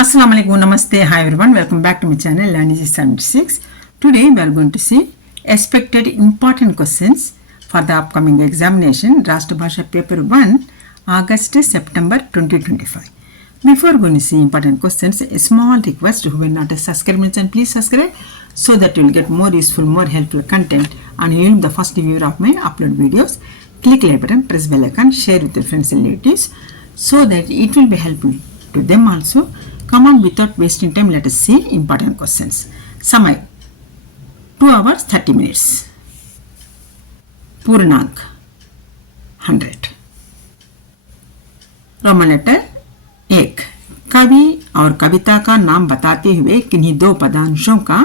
Assalamu alaikum, namaste, hi everyone, welcome back to my channel Learning 76. Today we are going to see expected important questions for the upcoming examination Rashtra Bhasha Paper 1 August-September 2025. Before going to see important questions, a small request: who will not subscribe my channel, please subscribe so that you will get more useful, more helpful content and you will be the first viewer of my upload videos. Click like button, press bell icon, share with your friends and relatives so that it will be helpful to them also. Come on, without wasting time, let us see important questions. Samay 2 hours 30 minutes. Purnank 100. Roman letter 1. कवि और कविता का नाम बताते हुए किन्हीं दो पदांशों का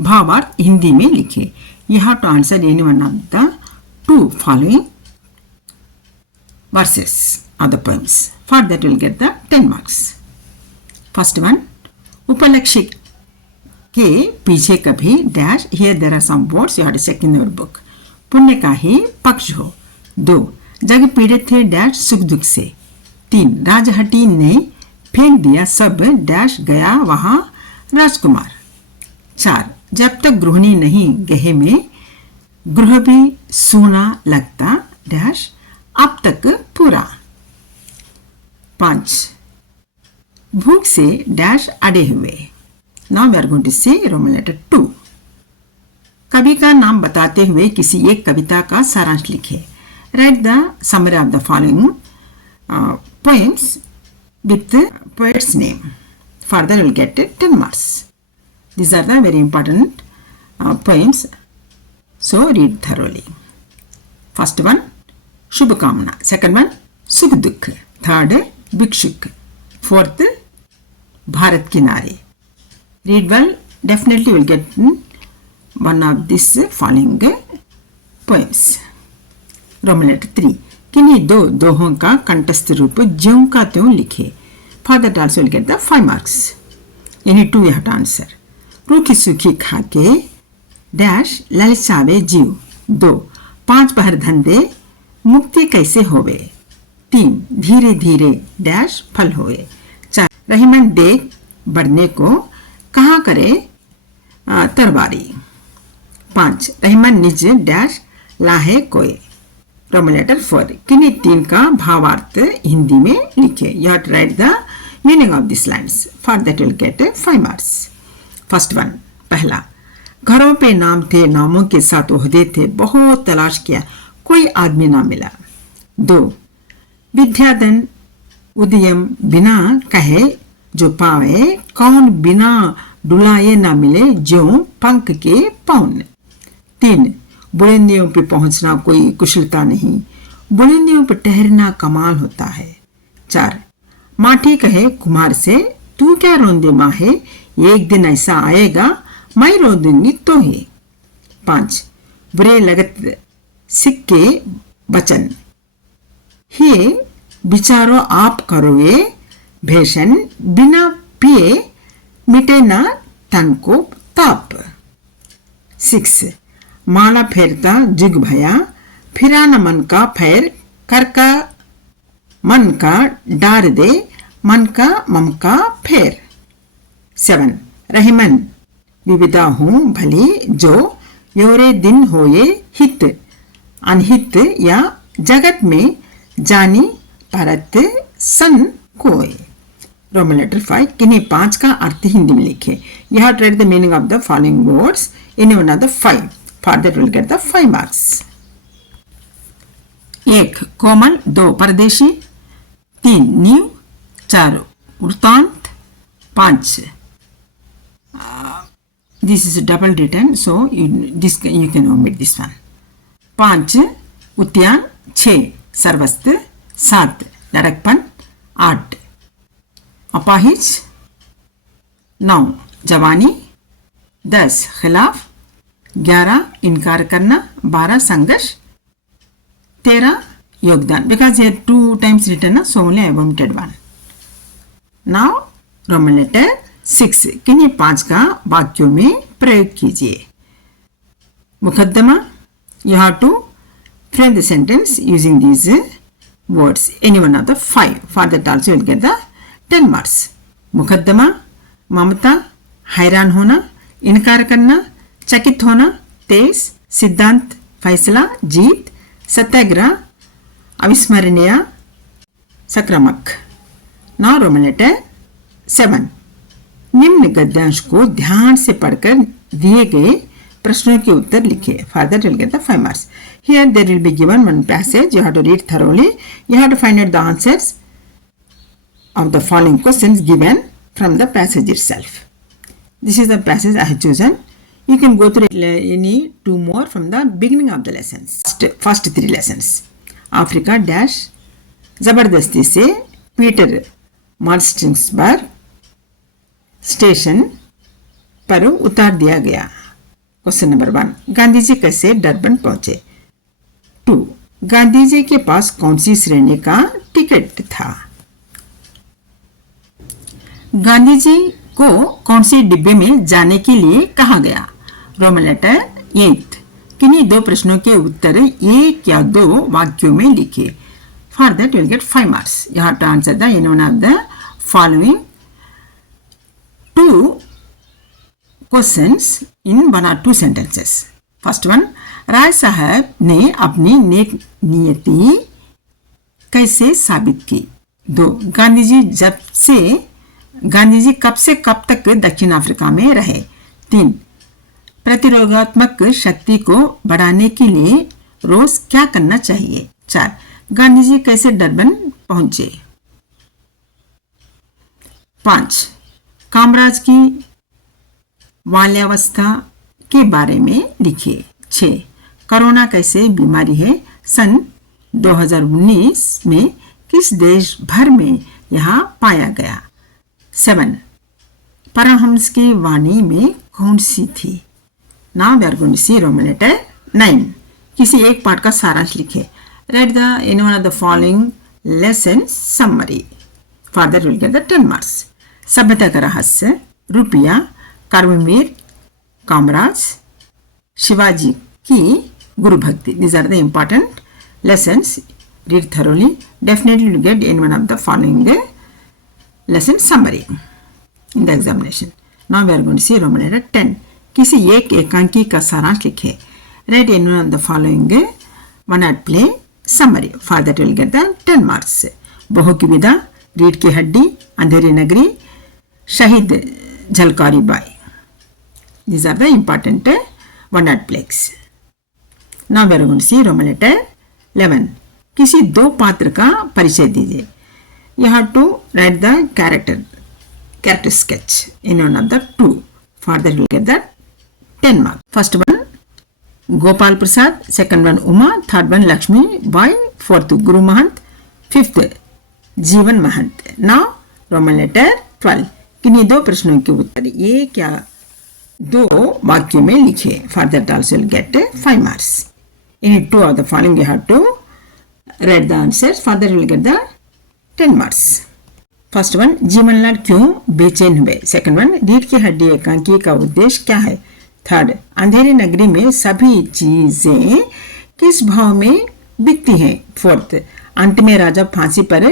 भावार्थ हिंदी में लिखे. You have to answer any one of the two following verses of the poems. For that you will get the 10 marks. First one, उपलक्ष्य के पीछे कभी dash. Here there are some words you have to check in your book. पुण्य का ही पक्ष हो. 2. जग पीड़ित थे डैश सुख दुख से. 3. राजहटी ने फेंक दिया सब डैश गया वहां राजकुमार. 4. जब तक गृहिणी नहीं गहे में गृह भी सूना लगता डैश अब तक पूरा. 5. भूख से डैश अड़े हुए. Now we are going to see Roman letter 2. कवि का नाम बताते हुए किसी एक कविता का सारांश लिखे. Right the summary of the following poems with poets name. Further will get 10 marks. These are the very important poems, so read thoroughly. First one, शुभकामना. Second one, सुख दुख. Third, भिक्षुक. Fourth, भारत की नारी. Read well, definitely will get one of these following poems. Roman letter 3. किन्हीं दो दोहों का कंठस्थ रूप ज्यों का त्यों लिखे. For that also will get the 5 marks. Any two you have to answer. रूखी सूखी खाके डैश ललचावे जीव. 2. 5 पहर धंधे मुक्ति कैसे होवे. 3. धीरे धीरे डैश फल होए. 4. रहीमन देख बढ़ने को कहाँ करे तरवारी. 5. रहीमन निज डैश लाहे कोई. Roman letter 4. किन्हीं 3 का भावार्थ हिंदी में लिखे. You have to write the meaning of these lines. For that you will get 5 marks. First one, पहला, घरों पे नाम थे नामों के साथ ओहदे थे बहुत तलाश किया कोई आदमी ना मिला. 2. विद्याधन उदयम बिना कहे जो पावे कौन बिना डुलाए ना मिले जो पंख के पौन. 3. बुलंदियों पे पहुंचना कोई कुशलता नहीं बुलंदियों पे ठहरना कमाल होता है. 4. माठी कहे कुमार से तू क्या रोंदे माहे एक दिन ऐसा आएगा मैं रो दूंगी तो ही. 5. बुरे लगत सिक्के बचन हे बिचारो आप करोगे भेषण बिना पिए मिटे ना तन को ताप. 6. माला फेरता जुग भया फिरा न मन का फेर कर का मन का डार दे मन का मम का फेर. 7. रहीमन विविधा हूँ भली जो योरे दिन होए हित अनहित या जगत में जानी परत सन कोय. Roman letter 5. किन्हीं 5 का अर्थ हिंदी में लिखे. You have to write the meaning of the following words in one of the 5. For that will get the 5 marks. 1. कोमल. 2. परदेशी. 3. न्यू. 4. वृत्तांत. 5. This is double written, so you can omit this one. 5. उद्यान. 6. सर्वस्त्र. 7. लड़कपन. 8. अपाहिज. 9. जवानी. 10. खिलाफ. 11. इनकार करना. 12. संघर्ष. 13. योगदान. Because here 2 times written, so only I omitted one. Now Roman letter 6. किन्हीं 5 का वाक्यों में प्रयोग कीजिए. मुकदमा. You have to frame the sentence using these words. Any one of the 5. For that also you will get the 10 marks. मुकदमा, ममता, हैरान होना, इनकार करना, चकित होना, तेज, सिद्धांत, फैसला, जीत, सत्याग्रह, अविस्मरणीय, संक्रामक। Now Roman letter 7। निम्न गद्यांश को ध्यान से पढ़कर दिए गए प्रश्नों के उत्तर लिखिए। For that you'll get the 5 marks. Here there will be given one passage. You have to read thoroughly. You have to find out the answers of the following questions given from the passage itself. This is the passage I have chosen. You can go through any 2 more from the beginning of the lessons. First 3 lessons. Africa dash जबरदस्ती से Peter मार्स्टिंग्सबर्ग station पर उतार दिया गया। Question number 1, Gandhi ji कैसे Durban पहुंचे। 2, गांधी जी के पास कौन सी श्रेणी का टिकट था। गांधी जी को कौन सी डिब्बे में जाने के लिए कहा गया। Roman letter 8। किन्हीं 2 प्रश्नों के उत्तर 1 या 2 वाक्यों में लिखिए। For that you will get 5 marks. You have to answer the any one of the following 2 questions in 1 or 2 sentences. First one, राय साहब ने अपनी नेक नियति कैसे साबित की। 2, गांधी जी कब से कब तक दक्षिण अफ्रीका में रहे। 3, प्रतिरोधात्मक शक्ति को बढ़ाने के लिए रोज क्या करना चाहिए। 4, गांधी जी कैसे डरबन पहुंचे। 5, कामराज की बाल्यावस्था के बारे में लिखिए। 6, कोरोना कैसे बीमारी है सन 2019 में किस देश भर में यहां पाया गया। 7, परमहंस की वाणी में कौन सी थी। Now we are going to see Roman letter 9। किसी एक पाठ का सारांश लिखे। Read the any one of the following lessons summary. For that will get the 10 marks. सभ्यता का रहस्य, रुपया, कर्मवीर, कामराज, शिवाजी की गुरु भक्ति. These are the important lessons. Read thoroughly. Definitely you get any one of the following lesson summary in the examination. Now we are going to see Roman letter 10. किसी एक एकांकी का सारांश लिखे. Read any one of the following one-word play summary. For that you will get the 10 marks. बहू की विदा, रीढ़ की हड्डी, अंधेरी नगरी, शहीद Jhalkari Bai. These are the important one-word plays. Now we are going to see Roman letter 11. किसी 2 पात्र का परिचय दीजिए. You have to write the character sketch in one of the 2. For that you will get the 10 marks. First one Gopal Prasad, second one Uma, third one Lakshmi Bai, fourth Guru Mahant, fifth Jeevan Mahant. Now Roman letter 12. किन्हीं 2 प्रश्नों के उत्तर 1 या 2 वाक्यों में लिखिए. For that also you'll get 5 marks. In 2 of the following you have to write the answers. For that you will get the 10 marks. First one Jivanlal क्यों बेचैन हुए. Second one रीढ़ की हड्डी एकांकी का उद्देश्य क्या है. थर्ड अंधेरी नगरी में सभी चीजें किस भाव में बिकती हैं. फोर्थ अंत में राजा फांसी पर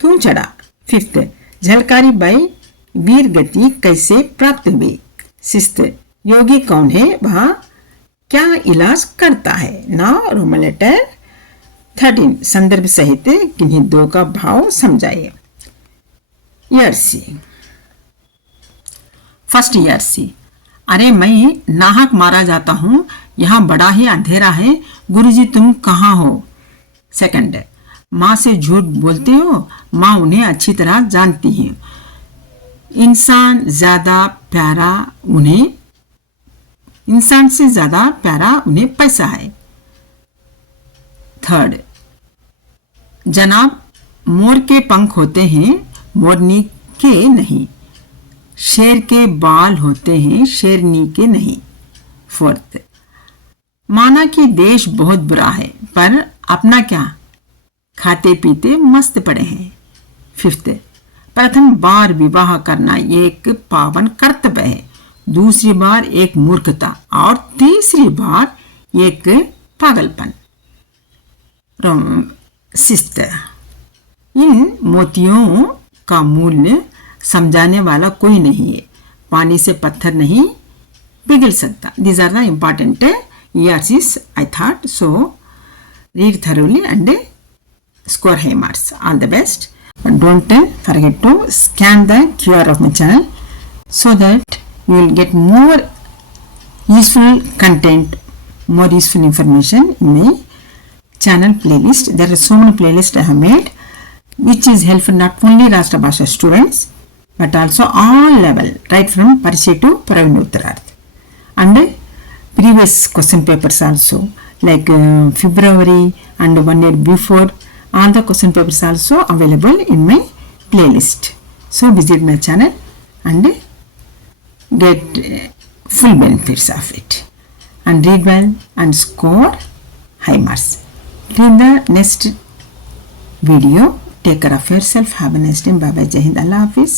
क्यों चढ़ा. फिफ्थ झलकारी बाई वीर गति कैसे प्राप्त हुई. सिक्स्थ योगी कौन है, वह क्या इलाज करता है. नाउ रोमन लेटर 13 संदर्भ सहित किन्हीं 2 का भाव समझाइए. ईआरसी. First ERC. अरे मैं नाहक मारा जाता हूं, यहां बड़ा ही अंधेरा है, गुरुजी तुम कहां हो. सेकंड माँ से झूठ बोलते हो, माँ उन्हें अच्छी तरह जानती है. इंसान से ज्यादा प्यारा उन्हें पैसा है. थर्ड जनाब मोर के पंख होते हैं, मोरनी के नहीं. शेर के बाल होते हैं, शेरनी के नहीं. फोर्थ माना कि देश बहुत बुरा है, पर अपना क्या, खाते पीते मस्त पड़े हैं. फिफ्थ प्रथम बार विवाह करना एक पावन कर्तव्य है, दूसरी बार एक मूर्खता और तीसरी बार एक पागलपन. सिस्ट इन मोतियों का मूल्य समझाने वाला कोई नहीं है, पानी से पत्थर नहीं पिघल सकता. These are the important ERCs I thought. So read thoroughly and score high marks. All the best. And don't forget to scan the QR of my channel so that you will get more useful content, more useful information in my channel playlist. There are so many playlists I have made which is helpful not only Rashtra Bhasha students but also all level, right from Parichay to Praveen Uttararth. And previous question papers also, like February and 1 year before, all the question papers also available in my playlist. So visit my channel and get full benefits of it. And read well and score high marks. In the next video, take care of yourself. Have a nice day. Bye bye. Jai Hind. Allah Hafiz.